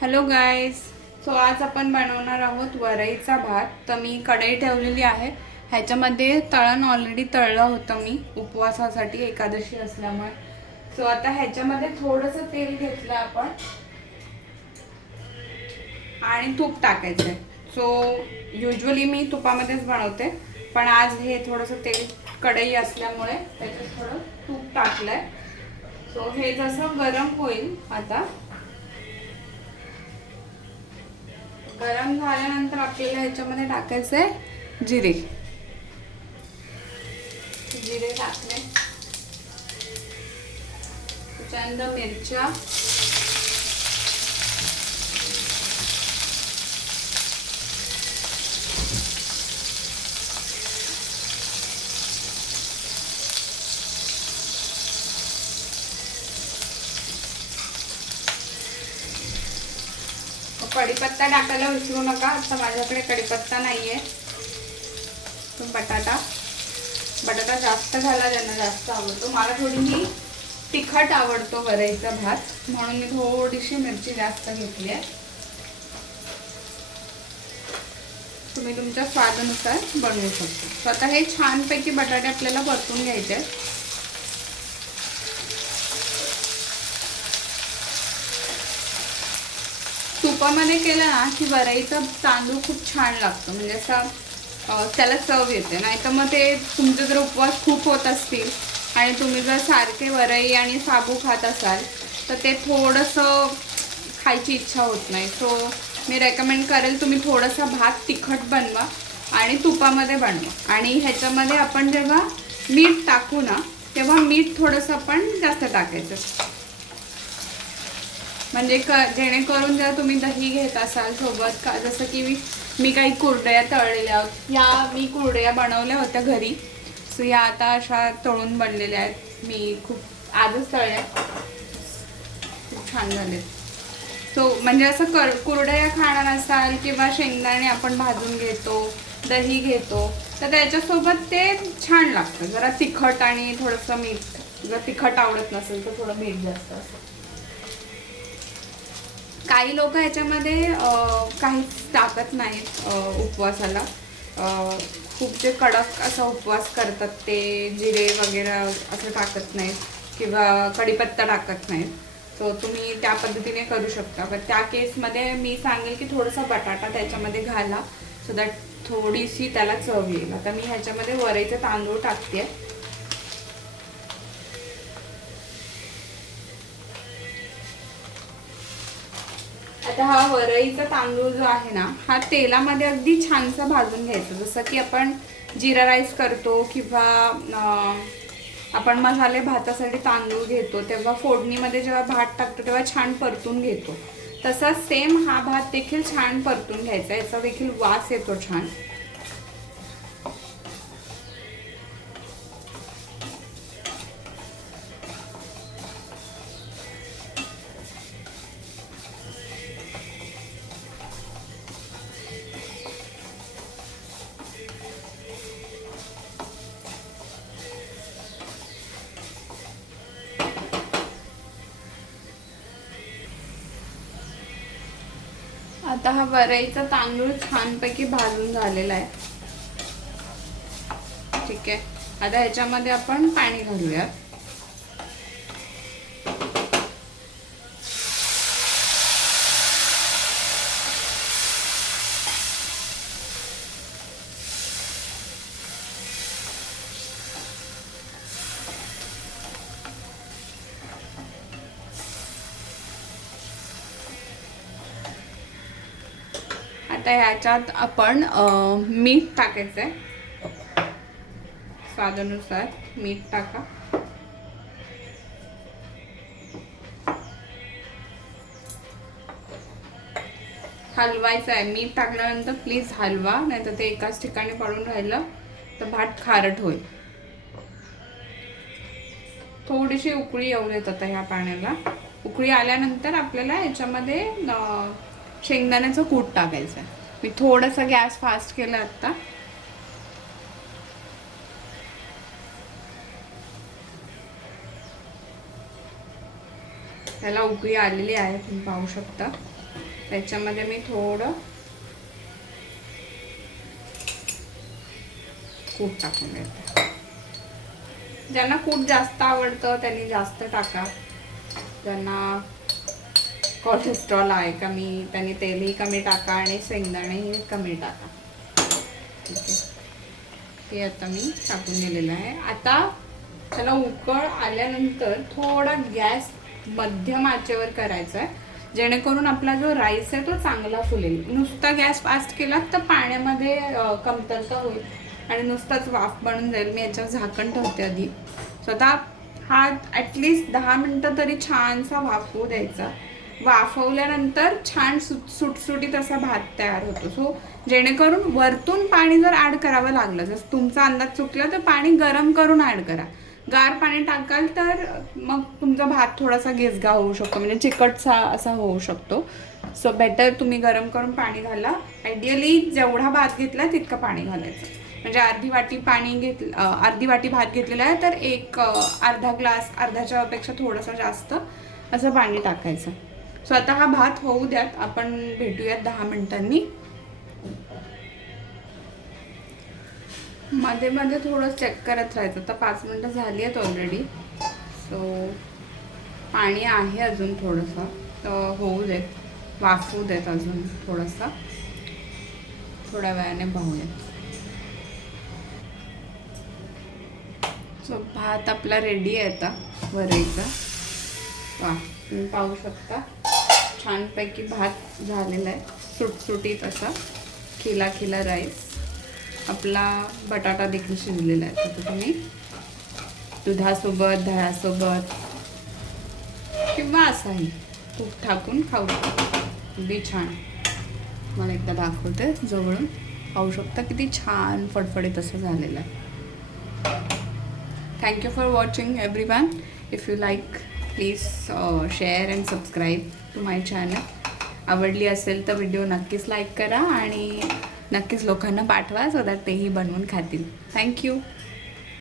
Hello guys. So आज आपण बनवणार आहोत वरईचा भात. तर मी कढई ठेवलेली आहे. ह्याच्यामध्ये तळण ऑलरेडी तळलं होतं मी उपवासासाठी, एकादशी असल्यामुळे. सो आता ह्याच्यामध्ये थोडंसं तेल घेतलं आपण आणि तूप टाकायचं आहे. सो युजली मी तुपामध्येच बनवते, पण आज हे थोडंसं तेल कढई असल्यामुळे त्याच्यात थोडं तूप टाकलंय. सो हे जसं गरम होईल, आता गरम झाल्यानंतर आपल्याला ह्याच्यामध्ये टाकायचं आहे जिरे. जिरे टाकले, त्याच्यानंतर मिरच्या, कढीपत्ता टाकायला विसरू नका. आता माझ्याकडे कढीपत्ता नाहीये. तो बटाटा जास्त झाला, ज्यांना जास्त आवडतो. मला थोडी तिखट आवडतो वरईचा भात, म्हणून मी थोडीशी मिरची जास्त घेतली आहे. तुम्ही तुमच्या स्वादानुसार बनवू शकता. आता हे छानपैकी बटाटे आपल्याला परतून घ्यायचे. तुपामध्ये केलं ना की वरईचा तांदूळ खूप छान लागतो, म्हणजे असा त्याला चव येते. नाही तर मग ते तुमचे जर उपवास खूप होत असतील आणि तुम्ही जर सारखे वरई आणि साबू खात असाल तर ते थोडंसं खायची इच्छा होत नाही. सो मी रेकमेंड करेल तुम्ही थोडासा भात तिखट बनवा आणि तुपामध्ये बनवा. आणि ह्याच्यामध्ये आपण जेव्हा मीठ टाकू ना तेव्हा मीठ थोडंसं आपण जास्त टाकायचं, म्हणजे जेणेकरून जर तुम्ही दही घेत असाल सोबत का, जसं की मी काही कुरडया तळलेल्या आहोत. ह्या मी कुरडया बनवल्या होत्या घरी. सो ह्या आता अशा तळून बनलेल्या आहेत. मी खूप आजच तळल्या, खूप छान झाले. सो म्हणजे असं कुरडया खाणार असाल किंवा शेंगदाणे आपण भाजून घेतो, दही घेतो, तर त्याच्यासोबत ते छान लागतं. जरा तिखट आणि थोडंसं मीठ. जर तिखट आवडत नसेल तर थोडं मीठ जास्त असतं. काही लोक ह्याच्यामध्ये काहीच टाकत नाहीत उपवासाला. खूप जे कडक असा उपवास करतात ते जिरे वगैरे असं टाकत नाहीत किंवा कढीपत्ता टाकत नाहीत. सो तुम्ही त्या पद्धतीने करू शकता. पण त्या केसमध्ये मी सांगेल की थोडासा बटाटा त्याच्यामध्ये घाला, सो दॅट थोडीशी त्याला चव येईल. आता मी ह्याच्यामध्ये वरईचे तांदूळ टाकते. आता हा वरईचा तांदूळ जो आहे ना, हा तेलामध्ये अगदी छानसा भाजून घ्यायचा. जसं की आपण जिरा राईस करतो किंवा आपण मसाले भातासाठी तांदूळ घेतो तेव्हा फोडणीमध्ये जेव्हा भात टाकतो तेव्हा छान परतून घेतो, तसाच सेम हा भात देखील छान परतून घ्यायचा. याचा देखील वास येतो छान. आता हा वरईचा तांदूळ छानपैकी भाजून झालेला आहे. ठीक आहे. आता ह्याच्यामध्ये आपण पाणी घालूया. आता ह्याच्यात आपण मीठ टाकायचं आहे. स्वादानुसार मीठ टाका. हलवायचं आहे. मीठ टाकल्यानंतर प्लीज हलवा, नाहीतर ते एकाच ठिकाणी पडून राहिलं तर भात खारट होईल. थोडीशी उकळी येऊ देत आता ह्या पाण्याला. उकळी आल्यानंतर आपल्याला याच्यामध्ये शेंगदाण्याचं कूट टाकायचं आहे. मी थोडासा गॅस फास्ट केला आता. त्याला उकळी आलेली आहे, तुम्ही पाहू शकता. त्याच्यामध्ये मी थोडं कूट टाकून देते. ज्यांना कूट जास्त आवडतं त्यांनी जास्त टाका. ज्यांना कोलेस्ट्रॉल आहे कमी त्यांनी तेलही कमी टाका आणि शेंगदाणेही कमी टाका. ठीक आहे, हे आता मी टाकून दिलेलं आहे. आता त्याला उकळ आल्यानंतर थोडा गॅस मध्यम आचेवर करायचा आहे, जेणेकरून आपला जो राईस आहे तो चांगला फुलेल. नुसता गॅस फास्ट केला तर पाण्यामध्ये कमतरता होईल आणि नुसताच वाफ बनून जाईल. मी याच्यावर झाकण ठेवते आधी. स्वतः हा ॲटलिस्ट 10 मिनटं तरी छानसा वाफवू द्यायचा. वाफवल्यानंतर छान सुटसुटीत असा भात तयार होतो. सो जेणेकरून वरतून पाणी जर ॲड करावं लागलं, जर तुमचा अंदाज चुकला तर पाणी गरम करून ॲड करा. गार पाणी टाकाल तर मग तुमचा भात थोडासा गेसगा होऊ शकतो, म्हणजे चिकटसा असा होऊ शकतो. सो बेटर तुम्ही गरम करून पाणी घाला. आयडियली जेवढा भात घेतला तितकं पाणी घालायचं. म्हणजे अर्धी वाटी अर्धी वाटी भात घेतलेला आहे तर एक अर्धा ग्लास, अर्ध्याच्या पेक्षा थोडंसं जास्त असं पाणी टाकायचं. सो आता हा भात होऊ द्यात, आपण भेटूयात 10 मिनिटांनी. मध्ये मध्ये थोडं चेक करत राहायचं. आता 5 मिनटं झाली आहेत ऑलरेडी. सो पाणी आहे अजून थोडंसं, तर होऊ देत, वाफवू देत अजून थोडंसं. थोड्या वेळाने पाहूयात. सो भात आपला रेडी आहे आता वरईचा. वा, तुम्ही पाहू शकता छानपैकी भात झालेला आहे, सुटसुटीत असा खिला खिला राईस. आपला बटाटा देखील शिजलेला आहे. तर तुम्ही दुधासोबत, दह्यासोबत किंवा असाही तूप टाकून खाऊ शकता. अगदी छान. मला एकदा दाखवते जवळून. पाहू शकता किती छान फडफडीत असं झालेलं आहे. Thank you for watching everyone. If you like please share and subscribe to my channel. आवडली असेल तर व्हिडिओ नक्कीच लाईक करा आणि नक्कीच लोकांना पाठवा सो दॅट तेही बनवून खातील. थँक्यू.